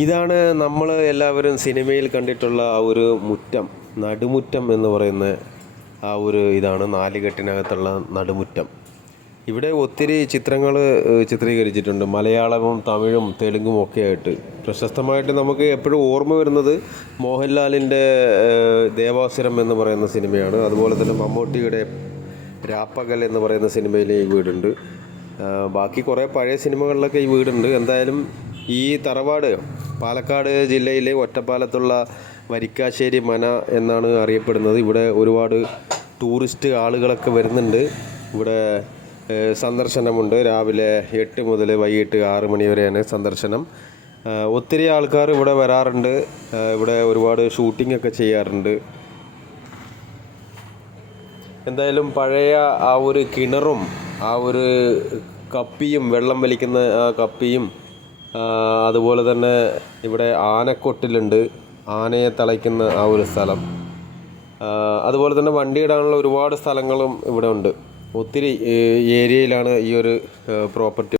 ഇതാണ് നമ്മൾ എല്ലാവരും സിനിമയിൽ കണ്ടിട്ടുള്ള ആ ഒരു മുറ്റം, നടുമുറ്റം എന്ന് പറയുന്ന ആ ഒരു ഇതാണ് നാലുകെട്ടിനകത്തുള്ള നടുമുറ്റം. ഇവിടെ ഒത്തിരി ചിത്രങ്ങൾ ചിത്രീകരിച്ചിട്ടുണ്ട്, മലയാളവും തമിഴും തെലുങ്കും ഒക്കെ ആയിട്ട്. പ്രശസ്തമായിട്ട് നമുക്ക് എപ്പോഴും ഓർമ്മ വരുന്നത് മോഹൻലാലിൻ്റെ ദേവാസുരം എന്ന് പറയുന്ന സിനിമയാണ്. അതുപോലെ തന്നെ മമ്മൂട്ടിയുടെ രാപ്പകൽ എന്ന് പറയുന്ന സിനിമയിൽ ഈ വീടുണ്ട്. ബാക്കി കുറേ പഴയ സിനിമകളിലൊക്കെ ഈ വീടുണ്ട്. എന്തായാലും ഈ തറവാട് പാലക്കാട് ജില്ലയിലെ ഒറ്റപ്പാലത്തുള്ള വരിക്കാശ്ശേരി മന എന്നാണ് അറിയപ്പെടുന്നത്. ഇവിടെ ഒരുപാട് ടൂറിസ്റ്റ് ആളുകളൊക്കെ വരുന്നുണ്ട്. ഇവിടെ സന്ദർശനമുണ്ട്. രാവിലെ 8 മുതൽ വൈകിട്ട് 6 മണി വരെയാണ് സന്ദർശനം. ഒത്തിരി ആൾക്കാർ ഇവിടെ വരാറുണ്ട്. ഇവിടെ ഒരുപാട് ഷൂട്ടിംഗ് ഒക്കെ ചെയ്യാറുണ്ട്. എന്തായാലും പഴയ ആ ഒരു കിണറും ആ ഒരു കപ്പിയും, വെള്ളം വലിക്കുന്ന ആ കപ്പിയും, അതുപോലെ തന്നെ ഇവിടെ ആനക്കൊട്ടിലുണ്ട്, ആനയെ തളയ്ക്കുന്ന ആ ഒരു സ്ഥലം. അതുപോലെ തന്നെ വണ്ടി ഇടാനുള്ള ഒരുപാട് സ്ഥലങ്ങളും ഇവിടെ ഉണ്ട്. ഒത്തിരി ഏരിയയിലാണ് ഈ ഒരു പ്രോപ്പർട്ടി.